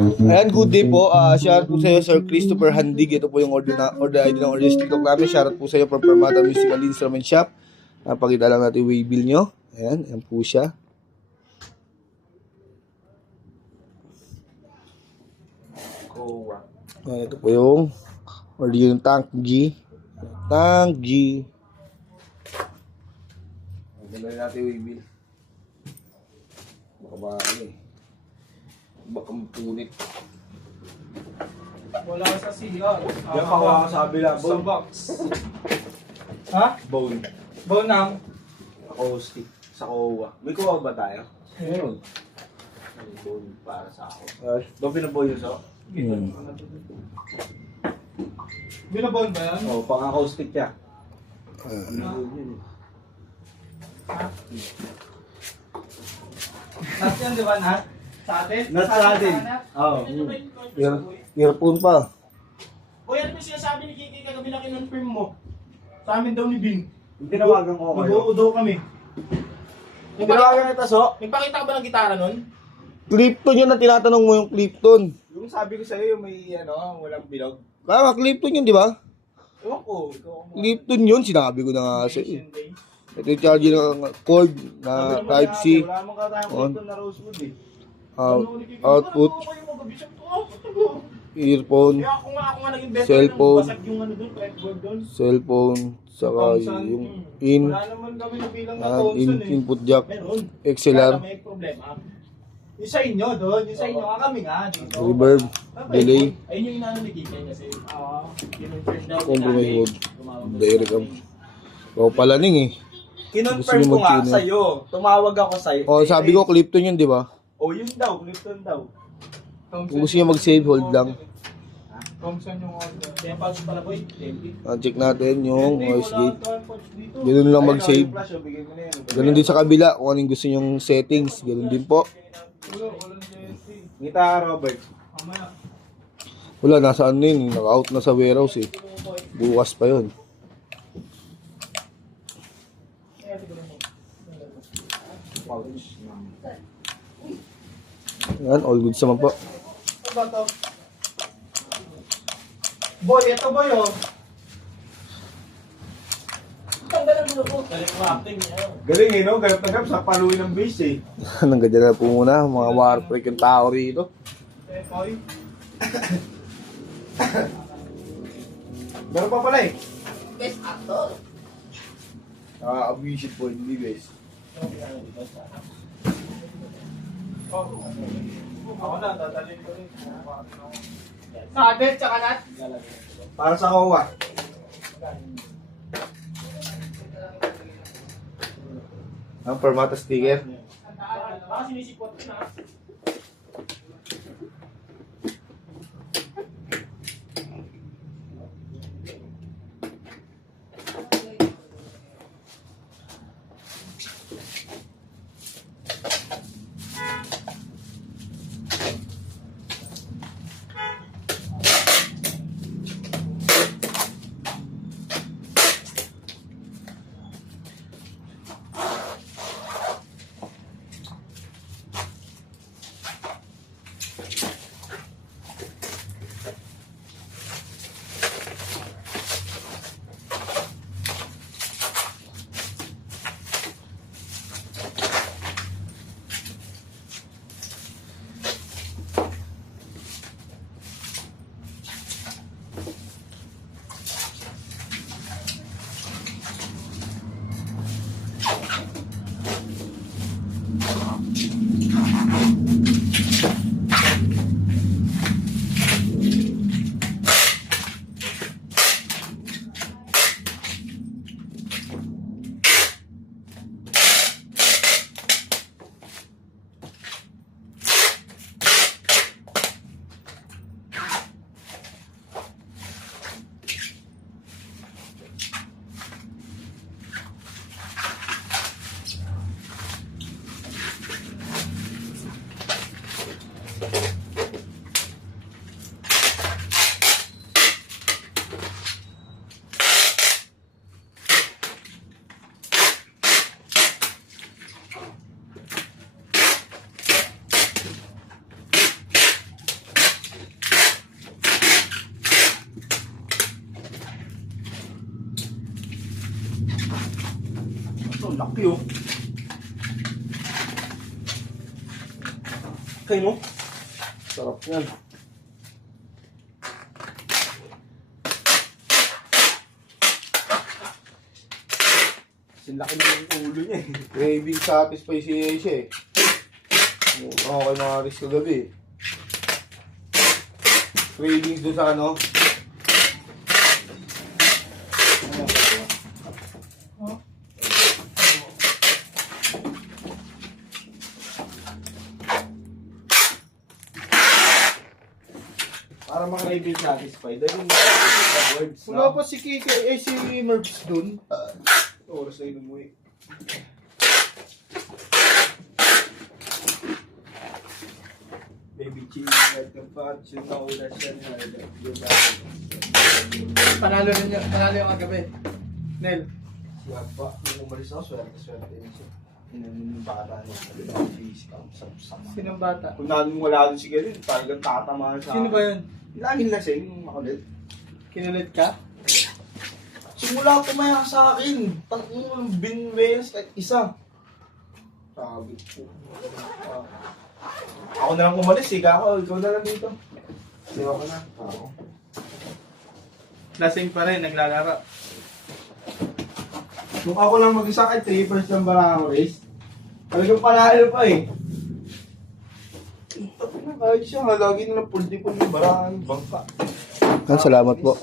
Ayan, good day po. Shoutout po sa iyo, Sir Christopher Handig. Ito po yung order ID ng order TikTok namin. Shoutout po sa iyo from Permata Musical Instrument Shop. Pakita lang natin yung waybill nyo. Ayan, ayan po siya. Ayan, ito po yung order yung Tank G. Tank G. Ayan natin yung waybill. Baka ba ano eh. Baka mapunit. Wala ka sa CR. Yan pa ako sa kabila. Sa box. Ha? Bone. Bone ng? Acoustic. Sa Kowa. May Kowa ba tayo? Meron. May bone para sa ako. Doon pinabone yun sa? Binabone ba yan? Oo, pang acoustic siya. Nat yan, di ba, Nat? Sa atin? Nat sa atin. Oo. Earphone pa. O yan yung sinasabi ni Kiki kagabi na kinonfirm mo. Sa amin daw ni Bing. Tinawagan ko kayo. Nag-uudo kami. Tinawagan kita, so? Nagpakita ka ba ng gitara nun? Clipton yun na tinatanong mo yung Clipton. Yung sabi ko sa'yo, yung may walang bilog. Kaya Clipton yun, di ba? Ewan ko, ikaw ang Clipton yun, sinabi ko na nga sa iyo. Ito yung charger ng cord na Type-C. Wala mong katayang On. na Rosewood eh. Output, earphone, Kaya ako nga nag-invest Cellphone. basag yung ano doon, fretboard doon. cellphone, saka yung in, Wala naman kami nabilang na Thompson eh. input jack, Meron. XLR, Kaya may problema. Yung sa inyo doon, yung sa inyo, kami nga dito. reverb, delay, Ayun yung inaano ni Kike kasi, kinonfirm daw. compromise mode, direct amp. O palaning eh. Kinonfirm Gusto ko niyo nga mag-tune, sa'yo. Tumawag ako sa'yo. O sabi ko Clipton yun, di ba? Yun daw, Clifton daw. Kung gusto niyo mag-save, hold lang. Thompson yung order. Kaya pa pala boy, David. Check natin yung noise gate. Dito. Ganun lang Ayun, mag-save. yung flash, bigay mo na yan. Ganun din sa kabila, kung anong gusto nyong settings, ganun din po. Wala na Jesse. Ngita, Robert. Mamaya. Wala, nasa ano yun, naka-out na sa warehouse eh. Bukas pa yun. Yan, all good naman po. Ano ba to? Boy, ito boy oh. Tanggalan mo na po. Galing mo acting niya. Galing eh, no? Ganap na ganap sa paluin ng base eh. Nanggadyan na po muna, mga warfreak yung tao rito. Eh, boy. Meron pa pala eh. Best actor. Nakaka-visit po, hindi guys. Ako na, dadalhin ko rin. Sa atin, tsaka nat. Para sa Kowa. Ang Permata sticker. Baka sinisipot ko na. laki oh. Okay, no? Sarap yan. Sinlaki na yung ulo niya eh. Craving satisfy si Asia eh. Okay mga risk kagabi. Cravings doon sa ano. Para maka-level satisfied. Dahil yung words. Wala pa si Kiki, eh si Merps doon. Oras na inumuwi. Baby cheese, like the pot, you know that siya na. Panalo yung kagabi. Nel. Siya pa, nung umalis ako, swerte yun siya. Yung bata niya, sabi na physical, sama. Sinong bata? Kung namin wala din si Gary, talagang tatamaan sa Sino ba yun? Laging lasing, yung makulit. Kinulit ka? Simula pumaya sa akin, tanong binwes kahit isa. Sabi ko. Ako na lang umalis, ikaw na lang dito. Siwa ko na. Ako. Lasing pa rin, naglalaro. Nung ako lang mag-isa kay trippers ng Barangay Race, talagang panalo pa eh. Ito na kahit siya, lagi na lang puldi-puldi Barangay Bangka. Salamat po.